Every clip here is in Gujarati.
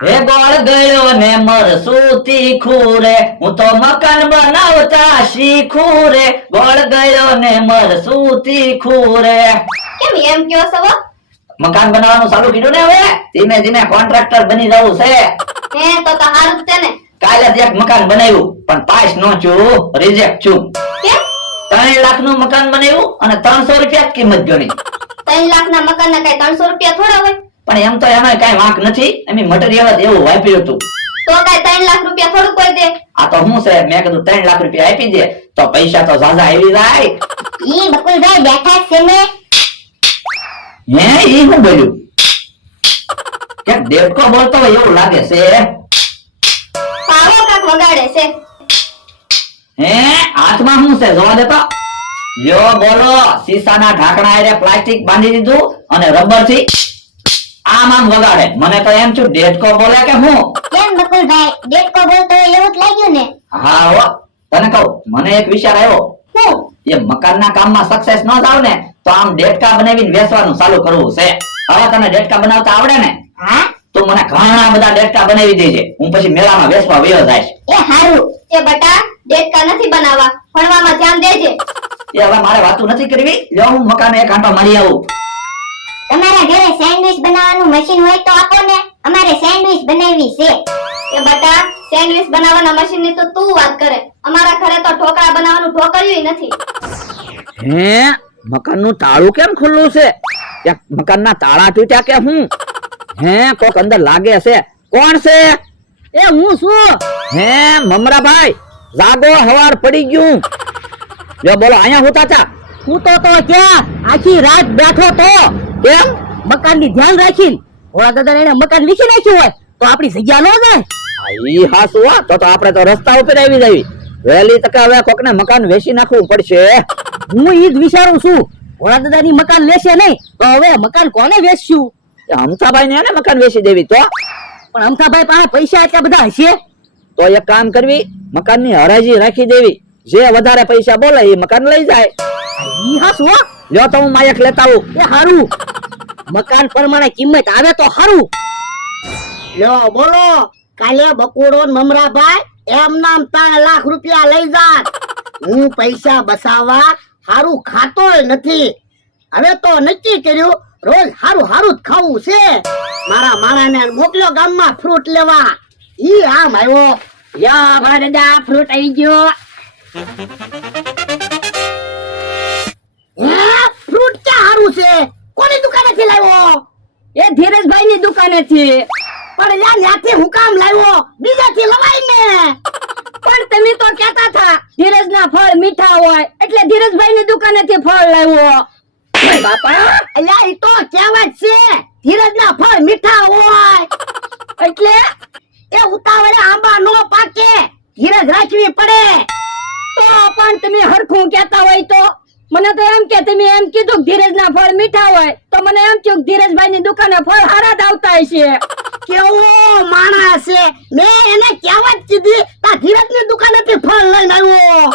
હે ગોળ ગયો ને મરસું તીખું રે, હું તો મકાન બનાવતા શીખું રે. ગોળ ગયો ને મરસું તીખું રે. કેમ એમ કયો છો? મકાન બનાવવાનું ચાલુ કીધું ને હવે ધીમે ધીમે કોન્ટ્રાક્ટર બની જવું છે. હે તો હારું જ છે ને. કાલે જ એક મકાન બનાવ્યું પણ પાસ નો છું, રિજેક્ટ છું. કેમ? 3 લાખ નું મકાન બનાવ્યું અને 300 રૂપિયા જ કિંમત ગણી. 3 લાખ ના મકાન ના કઈ 300 રૂપિયા થોડા હોય? પણ એમ તો એમાં કઈ વાંક નથી, એમ મટીરીયલ જ એવું વાપર્યું હતું. તો કઈ 3 લાખ રૂપિયા થોડું કોઈ દે? આ તો હું છે, મેં કીધું 3 લાખ રૂપિયા આપી દે તો પૈસા તો ઝાઝા આવી જાય. ઈ બકુલભાઈ બેઠા છે ને. હે ઈ હું બોલ્યું? કે દેડકો બોલતો હોય એવું લાગે છે. પાવો કાક વગાડે છે. હે હાથમાં શું છે જોવા દેતો. લ્યો બોલો. સીસાના ઢાંકણા હારે પ્લાસ્ટિક બાંધી દીધું અને રબર થી આમ આમ વગાડે. મને તો એમ છું દેડકો બોલે કે હું. કેમ બકુલભાઈ દેડકો બોલતો હોય એવું જ લાગ્યું ને. હા હો, તને કહું મને એક વિચાર આવ્યો. શું? એ મકાનના કામમાં સક્સેસ ન થાવ ને તો આમ દેડકા બનાવીને વેચવાનું ચાલુ કરવું છે. હવે તને દેડકા બનાવતા આવડે ને? હા તો મને ઘણા બધા દેડકા બનાવી દેજે, હું પછી મેળામાં વેચવા વયો જઈશ. એ હારું. એ બટા દેડકા નથી બનાવવા, ભણવામાં ધ્યાન દેજે. એ હવે મારે વાતું નથી કરવી. લ્યો હું મકાને એક આંટો મારી આવું. તમારા ઘરે સેન્ડવિચ બનાવવાનું મશીન હોય તો આપો ને, અમારે સેન્ડવિચ બનાવવી છે. એ બટા સેન્ડવિચ બનાવવાના મશીન ની તો તું વાત કરે, અમારા ઘરે તો ઢોકળા બનાવવાનું ઢોકળિયું નથી. હે મકાનનું તાળું કેમ ખુલ્લું છે? ત્યાં મકાનના તાળા તૂટ્યા કે હું? હે કોક અંદર લાગે છે. કોણ છે? એ હું છું. હે મમરાભાઈ જાગો, હવાર પડી ગયું. લ્યો બોલો અહીંયા હોતા હતા. હું તો ક્યાં આખી રાત બેઠો તો. કેમ? મકાન ની ધ્યાન રાખીને ઓલા દાદા એને મકાન લીખી નાખ્યું હોય તો આપણી જગ્યા ન જાય. ઈ હાસુ હો, તો આપણે તો રસ્તા ઉપર આવી જાવી. વહેલી તકે હવે કોકને મકાન વેચી નાખવું પડશે. હું ઈ જ વિચારું છું. ઓલા દાદા ની મકાન લેશે નહીં તો હવે મકાન કોને વેચશું? અમથાભાઈ ને મકાન વેચી દેવી તો. પણ અમથાભાઈ પાસે પૈસા એટલા બધા હશે તો એક કામ કરવી, મકાન ની હરાજી રાખી દેવી. જે વધારે પૈસા બોલે એ મકાન લઈ જાય. ઈ હાસ હો. લ્યો તો હું માયક લેતા આવું. એ હારું, મકાન પ્રમાણે કિંમત આવે તો હારું. લ્યો બોલો. કાલે બકુડો મમરાભાઈ એમ નામ 3 લાખ રૂપિયા લઈ જાત. હું પૈસા બસાવવા હારું ખાતોય નથી. હવે તો નક્કી કર્યું રોજ હારું હારું જ ખાવું છે. મારા માણાને મોકલ્યો ગામમાં ફ્રૂટ લેવા. ઈ આમ આવ્યો. યા ભલા દાદા ફ્રૂટ આવી ગયો. હે ફ્રૂટ ક્યાં હારું છે? કોની દુકાનેથી લાવ્યો? એ ધીરજભાઈ ની દુકાને થી. પણ યાર ત્યાંથી હું કામ લાવ્યો? બીજાથી લવાય ને. પણ તમે તો કહેતા હતા ધીરજ ના ફળ મીઠા હોય એટલે ધીરજભાઈ ની દુકાને થી ફળ લાવ્યો. બાપા અલ્યા ઈ તો કહેવત છે, ધીરજના ફળ મીઠા હોય. એટલે એ ઉતાવળે આંબા નો પાકે, ધીરજ રાખવી પડે. તો પણ તમે હરખું કહેતા હોય તો મને તો એમ કે તમે એમ કીધું ધીરજ ના ફળ મીઠા હોય તો મને એમ થયું ધીરજભાઈ ની દુકાને ફળ હારા જ આવતા હશે. કેવો માણસ છે, મેં એને કહેવત કીધી તા ધીરજની દુકાનેથી ફળ લઈને આવ્યો.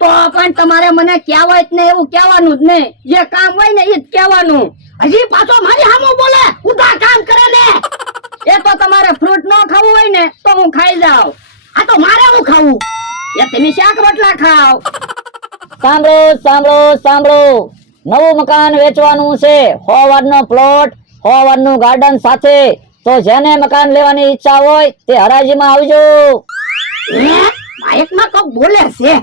તો પણ તમારે મને કહેવાય જ ને એવું કહેવાનું જ નહીં, જે કામ હોય ને એ જ કહેવાનું. હજી પાછો મારી સામે બોલે, ઉધા કામ કરે ને. એ તો તમારે ફ્રૂટ ન ખાવું હોય ને તો હું ખાઈ જાઉં. આ તો મારે હું ખાવું? એ તમે શાક રોટલા ખાવ. સાંભળો સાંભળો સાંભળો, નવું મકાન વેચવાનું છે. 100 વારનો પ્લોટ, 100 વારનું ગાર્ડન સાથે. તો જેને મકાન લેવાની ઈચ્છા હોય તે હરાજીમાં આવજો. હે માયકમાં કોક બોલે છે.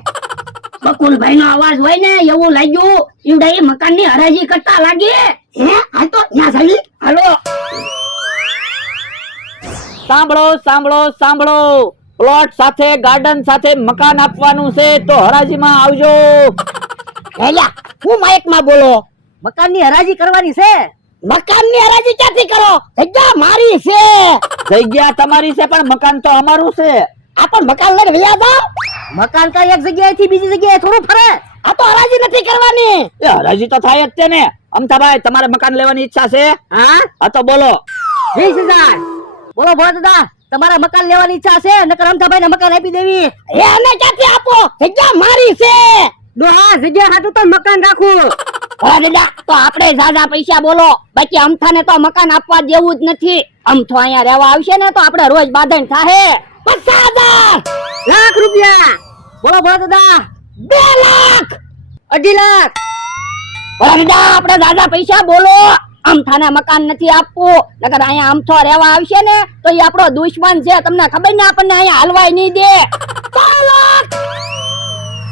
બકુલભાઈ નો અવાજ હોય ને એવું લાગ્યું ઈવડા એ મકાન ની હરાજી કરતા લાગે. હે આ તો ન્યા ચાલી. હાલો સાંભળો સાંભળો સાંભળો, પ્લોટ સાથે ગાર્ડન સાથે મકાન આપવાનું છે તો હરાજીમાં આવજો. એલા હું માયકમાં બોલો. મકાન ની હરાજી કરવાની છે. મકાનની હરાજી ક્યાંથી કરો? જગ્યા મારી છે. જગ્યા તમારી છે પણ મકાન તો અમારું છે. આ પણ મકાન લઈને વયા જાવ. મકાન કઈ એક જગ્યાએ થી બીજી જગ્યાએ થોડું ફરે. આ તો હરાજી નથી કરવાની. એ હરાજી તો થાય જ છે ને. અમથાભાઈ તમારે મકાન લેવાની ઈચ્છા છે? હા હા તો બોલો. 20,000 બોલો ભોળા દાદા, તમારા મકાન લેવાની ઈચ્છા છે નકર અમથાભાઈ ને મકાન આપી દેવી. એ એને ક્યાંથી આપો? જગ્યા મારી છે. ડોહા જગ્યા હાટું તો મકાન રાખું. ભલા દાદા તો આપણે ઝાઝા પૈસા બોલો, બાકી અમથાને તો મકાન આપવા જેવું જ નથી. અમથો અહીંયા રહેવા આવશે ને તો આપણે રોજ બાંધણ થાહે. 50,000 લાખ રૂપિયા બોલો ભલા દાદા. 2 લાખ 2.5 લાખ ભલા દાદા આપણે ઝાઝા પૈસા બોલો. અમથાને મકાન નથી આપવું, નકર અહીંયા અમથો રહેવા આવશે ને તો એ આપણો દુશ્મન છે. તમને ખબર ને આપણને અહીંયા હલવાય નહીં દે. 3 લાખ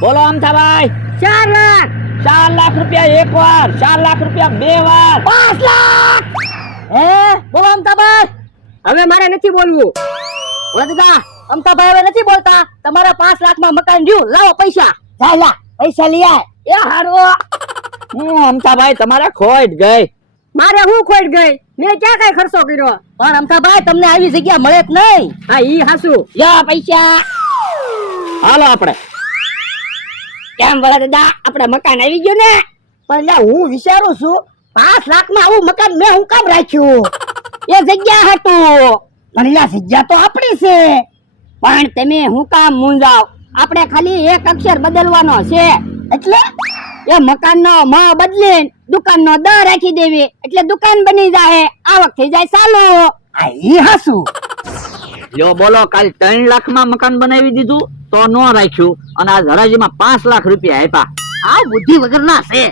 બોલો અમથાભાઈ. 4 લાખ 4 લાખ રૂપિયા એક વાર, 4 લાખ રૂપિયા 2 વાર. 5 લાખ બોલો અમતાભાઈ. હવે મારે નથી બોલવું. બોલો દાદા અમતાભાઈ હવે નથી બોલતા. તમારા 5 લાખમાં મકાન રહ્યું. લાવો પૈસા. લા પૈસા લઈ આય. એ હારો અમથાભાઈ તમારે ખોટ ગઈ. મારે હું ખોટ ગઈ? મેં ક્યાં કઈ ખર્ચો કર્યો? પણ અમતાભાઈ તમને આવી જગ્યા મળે જ નહીં. હા ઈ હાસુ. યા પૈસા હાલો આપણે. કેમ બોલા દાદા આપણે મકાન આવી ગયું ને? પણ લા હું વિચારું છું 5 લાખમાં આવું મકાન મેં હું કામ રાખ્યું? એ જગ્યા હતું. પણ લા જગ્યા તો આપણી છે. પણ તમે હું કામ મૂંઝાવ? આપણે ખાલી એક અક્ષર બદલવાનો છે. એટલે એ મકાનનો મ બદલીને દુકાનનો દ રાખી દેવી એટલે દુકાન બની જાય, આવક થઈ જાય ચાલુ. આ ઈ હાસુ. જો બોલો કાલ 3 લાખમાં મકાન બનાવી દીધું તો નો રાખ્યું, અને આ હરાજીમાં 5 લાખ રૂપિયા આપ્યા. આ બુદ્ધિ વગરના છે.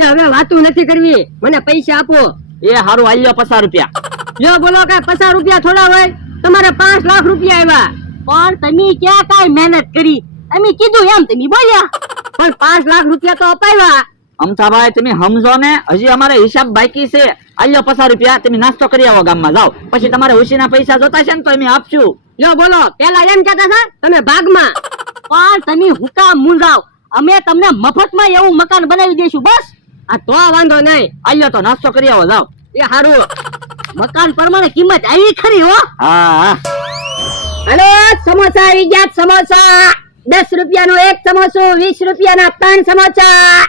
એ હવે વાતું નથી કરવી, મને પૈસા આપો. એ હારું આલ્યો 50 રૂપિયા. જો બોલો કે 50 રૂપિયા થોડા હોય? તમારે 5 લાખ રૂપિયા આવ્યા. પણ તમે ક્યાં કાઈ મહેનત કરી? તમે કીધું એમ તમે બોલ્યા, પણ 5 લાખ રૂપિયા તો અપાવ્યા. અમથાભાઈ તમે સમજો ને, હજી અમારે હિસાબ બાકી છે. આલ્યો 50 રૂપિયા, તમે નાસ્તો કરી આવો ગામમાં જાઓ, પછી તમારે ઉછીના પૈસા જોતા છે ને તો અમે આપશું. જો બોલો પેલા એમ કહેતા હતા તમે ભાગમાં, પણ તમે હુકામ મૂંઝાવ. અમે તમને મફતમાં એવું મકાન બનાવી દઈશું બસ. આ તો વાંધો નહીં. આલ્યો તો નાસ્તો કરી આવો જાઓ. એ હારું મકાન પ્રમાણે કિંમત આવી ખરી હો. હા હેલો સમોસા આવી ગયા. સમોસા 10 રૂપિયાનો એક સમોસો, 20 રૂપિયાના 3 સમોસા.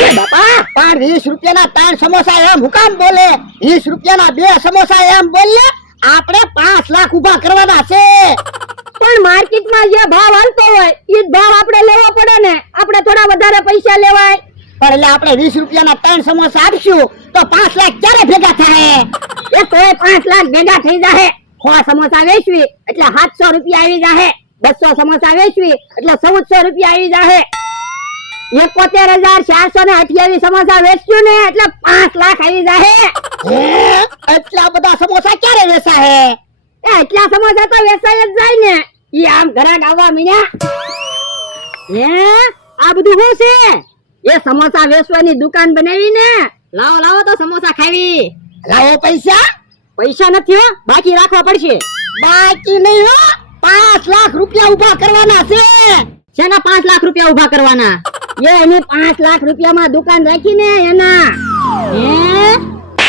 હે બાપા, પણ 20 રૂપિયાના 3 સમોસા એમ હું કામ બોલે? 20 રૂપિયાના 2 સમોસા એમ બોલે? આપણે 5 લાખ ઉભા કરવાના છે. પણ માર્કેટમાં જે ભાવ હાલતો હોય એ જ ભાવ આપણે લેવો પડે ને. આપણે થોડા વધારે પૈસા લેવાય. પણ એટલે આપણે 20 રૂપિયાના 3 સમોસા આપશું તો 5 લાખ ક્યારે ભેગા થાય? એ તોય 5 લાખ ભેગા થઈ જાહે. 100 સમોસા વેચવી એટલે 700 રૂપિયા આવી જાહે. 200 સમોસા વેચવી એટલે 1400 રૂપિયા આવી જાહે. 71,428 સમોસા વેચ્યું ને એટલે 5 લાખ આવી જાહે. હે એટલા બધા સમોસા ક્યારે વેચાય? એટલા સમોસા તો વેચાઈ જ જાય ને. ઈ આમ ઘરાક આવવા મીના. હે આ બધું શું છે? એ સમોસા વેચવાની દુકાન બનાવી ને. લાવો લાવો તો સમોસા ખાવી. લાવો પૈસા. પૈસા નથી હો, બાકી રાખવા પડશે. બાકી નહીં હો, 5 લાખ રૂપિયા ઉભા કરવાના છે. શેના 5 લાખ રૂપિયા ઉભા કરવાના? એની 5 લાખ રૂપિયામાં દુકાન રાખીને એના.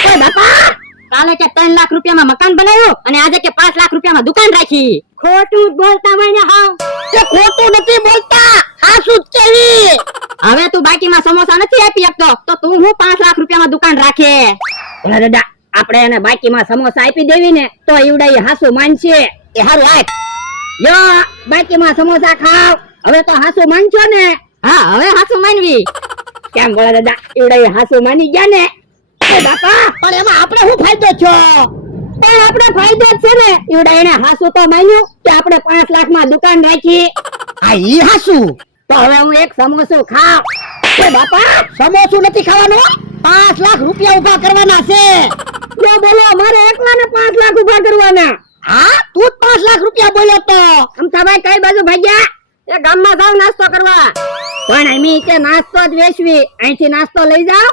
હે બાપા, કાલે કે 3 લાખ રૂપિયામાં મકાન બનાવ્યું અને આજે કે 5 લાખ રૂપિયામાં દુકાન રાખી. ખોટું બોલતા હોય ને હાવ. તે ખોટું નથી બોલતા, હાસુ જ કેવી. હવે તું બાકીમાં સમોસા નથી આપી શકતો તો તું હું 5 લાખ રૂપિયામાં દુકાન રાખે? ઓલા દાદા આપણે એને બાકીમાં સમોસા આપી દેવી ને તો ઈવડાઈ હાસુ માનશે. એ હારું આય. યો બાકીમાં સમોસા ખાવ. હવે તો હાસુ માનશો ને? હા હવે હાસુ માનવી. કેમ બોલા દાદા ઈવડાઈ હાસુ માની ગયા ને? એ બાપા, પણ એમાં આપણે શું ફાયદો થયો? પણ આપણે ફાયદો જ છે ને. ઈવડાઈને હાસુ તો માન્યું કે આપણે 5 લાખમાં દુકાન રાખી. આ ઈ હાસુ. તો હવે હું એક સમોસો ખાવ. એ બાપા સમોસું નથી ખાવાનું, 5 લાખ રૂપિયા ઉભા કરવાના છે. જો બોલો મારે એકલાને 5 લાખ ઉભા કરવાના. હા તું જ 5 લાખ રૂપિયા બોલ્યો તો. અમથાભાઈ કઈ બાજુ ભાગ્યા? એ ગામમાં જાવ નાસ્તો કરવા. પણ અમી કે નાસ્તો જ વેચવી, અહીંથી નાસ્તો લઈ જાવ.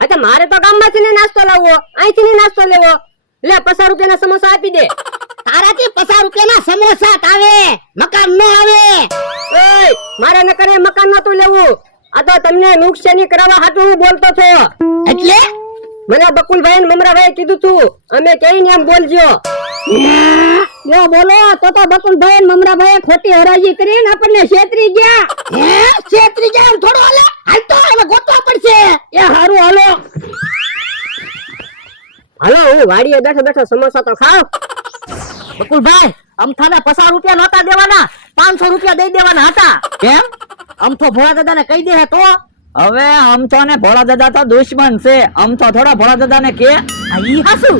અચ્છા મારે તો ગામમાંથી નાસ્તો લાવવો, અહીંથી નાસ્તો લેવો. લે 50 રૂપિયાના સમોસા આપી દે. તારાથી 50 રૂપિયાના સમોસા આવે, મકાન ન આવે. ઓય મારે ન કરે મકાન નતું લેવું. આ તો તમને નુકસાની કરાવવા હાટુ હું બોલતો છો. એટલે મને બકુલભાઈ ને મમરાભાઈ કીધું તું અમે કઈ ને એમ બોલજો. જો બોલો તો બકુલભાઈ ને મમરાભાઈ ખોટી હરાજી કરીને આપણને છેતરી ગયા. હે છેતરી ગયા એમ થોડું હાલે. હાલ તો હવે ગોતવા પડશે. એ હારું હાલો હાલો હું વાડીએ બેઠો બેઠો સમોસા તો ખાવ. બકુલભાઈ અમથાને 50 રૂપિયા નહોતા દેવાના, 500 રૂપિયા દઈ દેવાના હતા. કેમ? અમથો ભોળા દાદાને કહી દે તો હવે આમ તો ને ભોળા દાદા તો દુશ્મન છે, આમ તો થોડા ભોળા દાદા ને કે આ ઈ હાસુ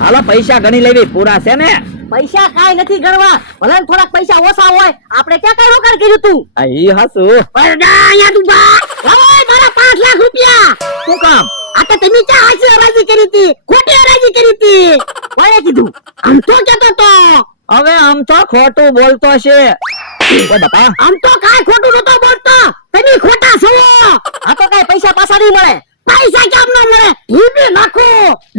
હાલો પૈસા ગણી લેવી, પૂરા છે ને? પૈસા કાંઈ નથી ગણવા, ભલે ને થોડાક પૈસા ઓછા હોય, આપણે ક્યાં કાંઈ રોકાણ કર્યું તું? આ ઈ હાસુ. અહીંયા તું બા લાવો મારા 5 લાખ રૂપિયા. શું કામ? આ તો તમે ક્યાં હાચી હરાજી કરી હતી, ખોટી હરાજી કરી હતી. કોણે કીધું? આમ તો કેતો તો, હવે આમ તો ખોટું બોલતો છે. ઓય બાપા, આમ તો કાંઈ ખોટું નતો બોલતો, તમે ખોટા છો. આ તો કાંઈ પૈસા પાછા નહીં મળે. પૈસા કેમ ન મળે, ઢીબી નાખો.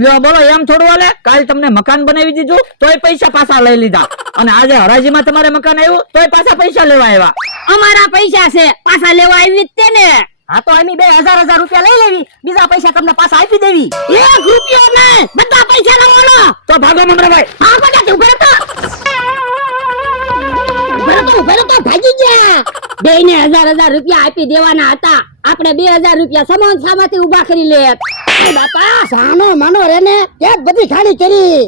લ્યો બોલો, એમ થોડું હાલે? કાલ તમને મકાન બનાવી દીધું તોય પૈસા પાછા લઈ લીધા, અને આજે હરાજીમાં તમારે મકાન આવ્યું તોય પાછા પૈસા લેવા આવ્યા. અમારા પૈસા છે, પાછા લેવા આવી જ તે ને. હા તો અમે 2000 રૂપિયા લઈ લેવી, બીજા પૈસા તમને પાછા આપી દેવી. 1 રૂપિયો નહીં, બધા પૈસા લાવવાનો. તો ભાગો મમરાભાઈ. હા બધા ઉભા રહેતો, ઉભા રહેતો, ભાગી ગયા. બેયને 1000 રૂપિયા આપી દેવાના હતા, આપણે 2000 રૂપિયા સમોસામાંથી ઉભા કરી લે. બાપા સાનો માનો રેને કે બધી ખાલી કરી.